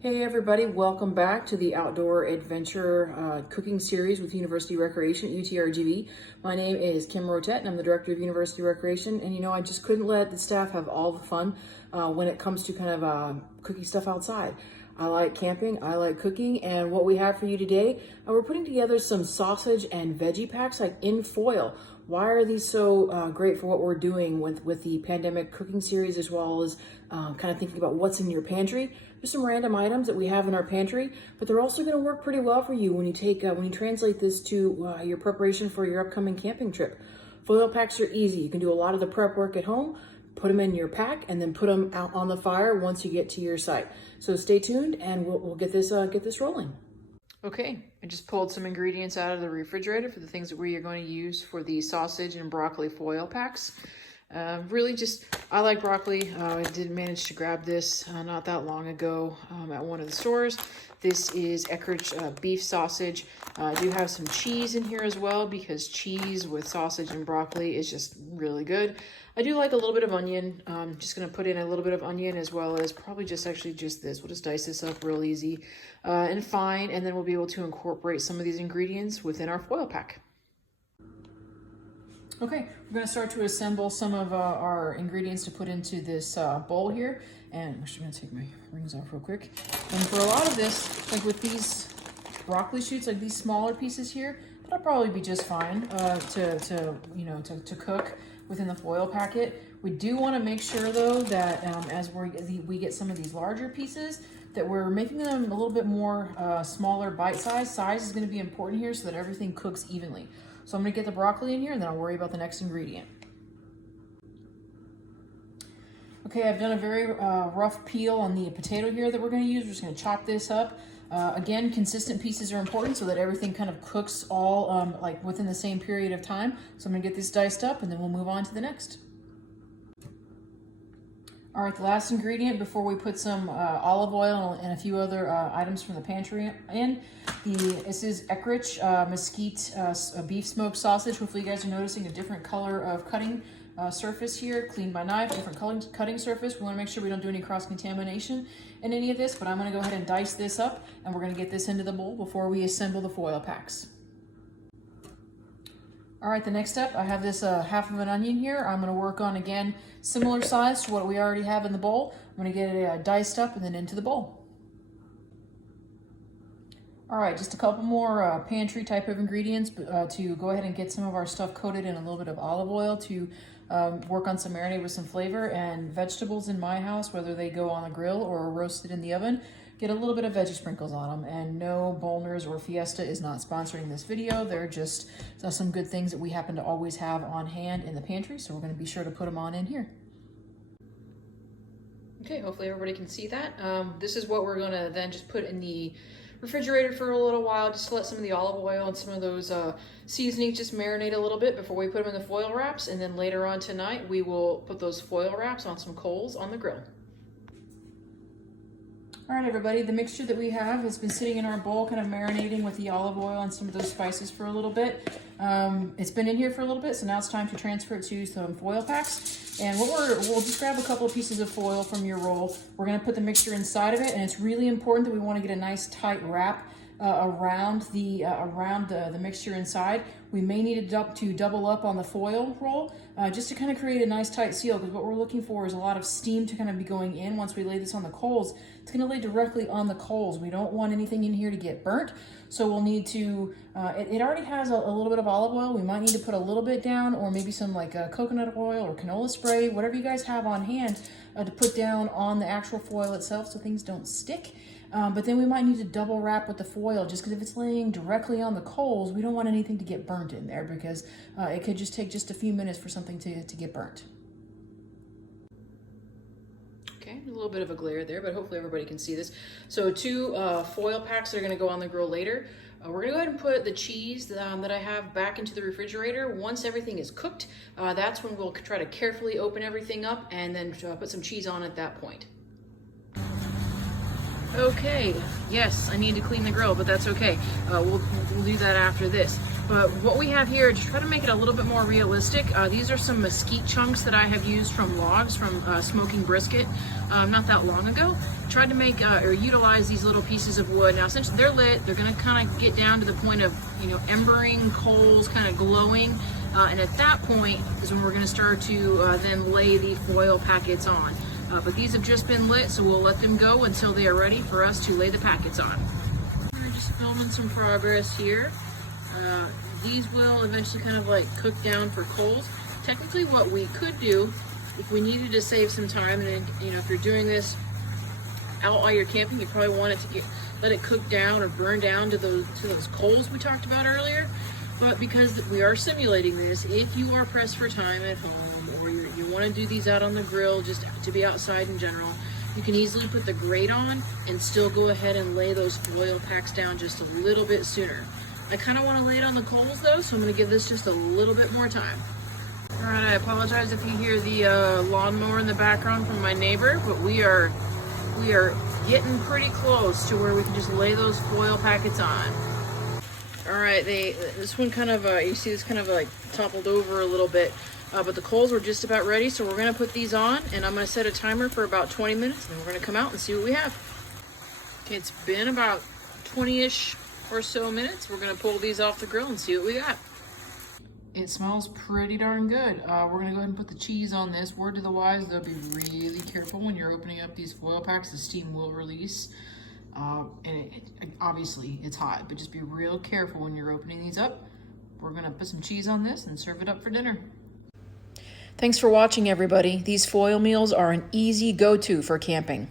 Hey everybody, welcome back to the Outdoor Adventure Cooking Series with University Recreation, UTRGV. My name is Kim Rotette and I'm the Director of University Recreation. And you know, I just couldn't let the staff have all the fun when it comes to kind of cooking stuff outside. I like camping, I like cooking, and what we have for you today, we're putting together some sausage and veggie packs like in foil. Why are these so great for what we're doing with the pandemic cooking series, as well as kind of thinking about what's in your pantry? There's some random items that we have in our pantry, but they're also going to work pretty well for you when you translate this to your preparation for your upcoming camping trip. Foil packs are easy. You can do a lot of the prep work at home, put them in your pack, and then put them out on the fire once you get to your site. So stay tuned, and we'll get this rolling. Okay, I just pulled some ingredients out of the refrigerator for the things that we are going to use for the sausage and broccoli foil packs. Really just, I like broccoli. I did manage to grab this not that long ago at one of the stores. This is Eckrich beef sausage. I do have some cheese in here as well, because cheese with sausage and broccoli is just really good. I do like a little bit of onion. Just going to put in a little bit of onion, as well as probably just this. We'll just dice this up real easy and fine, and then we'll be able to incorporate some of these ingredients within our foil pack. Okay, we're going to start to assemble some of our ingredients to put into this bowl here. And I'm actually going to take my rings off real quick. And for a lot of this, like with these broccoli shoots, like these smaller pieces here, that'll probably be just fine to cook within the foil packet. We do want to make sure though that as we get some of these larger pieces, that we're making them a little bit more smaller bite size. Size is going to be important here so that everything cooks evenly. So I'm going to get the broccoli in here, and then I'll worry about the next ingredient. Okay, I've done a very rough peel on the potato here that we're going to use. We're just going to chop this up. Again, consistent pieces are important so that everything kind of cooks all like within the same period of time. So I'm going to get this diced up, and then we'll move on to the next. All right, the last ingredient before we put some olive oil and a few other items from the pantry in. This is Eckrich mesquite beef smoked sausage. Hopefully you guys are noticing a different color of cutting surface here, cleaned by knife, different cutting surface. We want to make sure we don't do any cross-contamination in any of this, but I'm going to go ahead and dice this up, and we're going to get this into the bowl before we assemble the foil packs. All right, the next step, I have this half of an onion here. I'm going to work on, again, similar size to what we already have in the bowl. I'm going to get it diced up and then into the bowl. All right, just a couple more pantry type of ingredients to go ahead and get some of our stuff coated in a little bit of olive oil to work on some marinade with some flavor. And vegetables in my house, whether they go on the grill or roasted in the oven, get a little bit of veggie sprinkles on them. And no, Bollner's or Fiesta is not sponsoring this video. They're just some good things that we happen to always have on hand in the pantry. So we're going to be sure to put them on in here. Okay, hopefully everybody can see that. This is what we're going to then just put in the refrigerator for a little while, just to let some of the olive oil and some of those seasonings just marinate a little bit before we put them in the foil wraps. And then later on tonight, we will put those foil wraps on some coals on the grill. All right, everybody, the mixture that we have has been sitting in our bowl, kind of marinating with the olive oil and some of those spices for a little bit. It's been in here for a little bit, so now it's time to transfer it to some foil packs. And we'll just grab a couple of pieces of foil from your roll. We're gonna put the mixture inside of it, and it's really important that we wanna get a nice tight wrap around the mixture inside. We may need to double up on the foil roll just to kind of create a nice tight seal, because what we're looking for is a lot of steam to kind of be going in once we lay this on the coals. It's going to lay directly on the coals. We don't want anything in here to get burnt, so we'll need to, it already has a little bit of olive oil. We might need to put a little bit down, or maybe some like coconut oil or canola spray, whatever you guys have on hand to put down on the actual foil itself so things don't stick. But then we might need to double wrap with the foil, just because if it's laying directly on the coals, we don't want anything to get burnt in there, because it could just take just a few minutes for something to get burnt. Okay, a little bit of a glare there, but hopefully everybody can see this. So two foil packs that are going to go on the grill later. We're going to go ahead and put the cheese that I have back into the refrigerator. Once everything is cooked, that's when we'll try to carefully open everything up and then put some cheese on at that point. Okay, yes, I need to clean the grill, but that's okay. We'll do that after this. But what we have here, to try to make it a little bit more realistic, these are some mesquite chunks that I have used from logs from smoking brisket not that long ago. Tried to make or utilize these little pieces of wood. Now, since they're lit, they're going to kind of get down to the point of, you know, embering coals, kind of glowing. And at that point is when we're going to start to then lay the foil packets on. But these have just been lit, so we'll let them go until they are ready for us to lay the packets on. We're just filming some progress here. These will eventually kind of like cook down for coals. Technically what we could do, if we needed to save some time, and you know, if you're doing this out while you're camping, you probably want it to let it cook down or burn down to those coals we talked about earlier. But because we are simulating this, if you are pressed for time at home, or you want to do these out on the grill just to be outside in general, you can easily put the grate on and still go ahead and lay those foil packs down just a little bit sooner. I kind of want to lay it on the coals though, so I'm going to give this just a little bit more time. All right, I apologize if you hear the lawnmower in the background from my neighbor, but we are getting pretty close to where we can just lay those foil packets on. All right, this one kind of, you see this kind of like toppled over a little bit, but the coals were just about ready, so we're going to put these on, and I'm going to set a timer for about 20 minutes, and then we're going to come out and see what we have. Okay, it's been about 20-ish or so minutes. We're going to pull these off the grill and see what we got. It smells pretty darn good. We're going to go ahead and put the cheese on this. Word to the wise, though, be really careful when you're opening up these foil packs. The steam will release. And obviously it's hot, but just be real careful when you're opening these up. We're going to put some cheese on this and serve it up for dinner. Thanks for watching, everybody. These foil meals are an easy go-to for camping.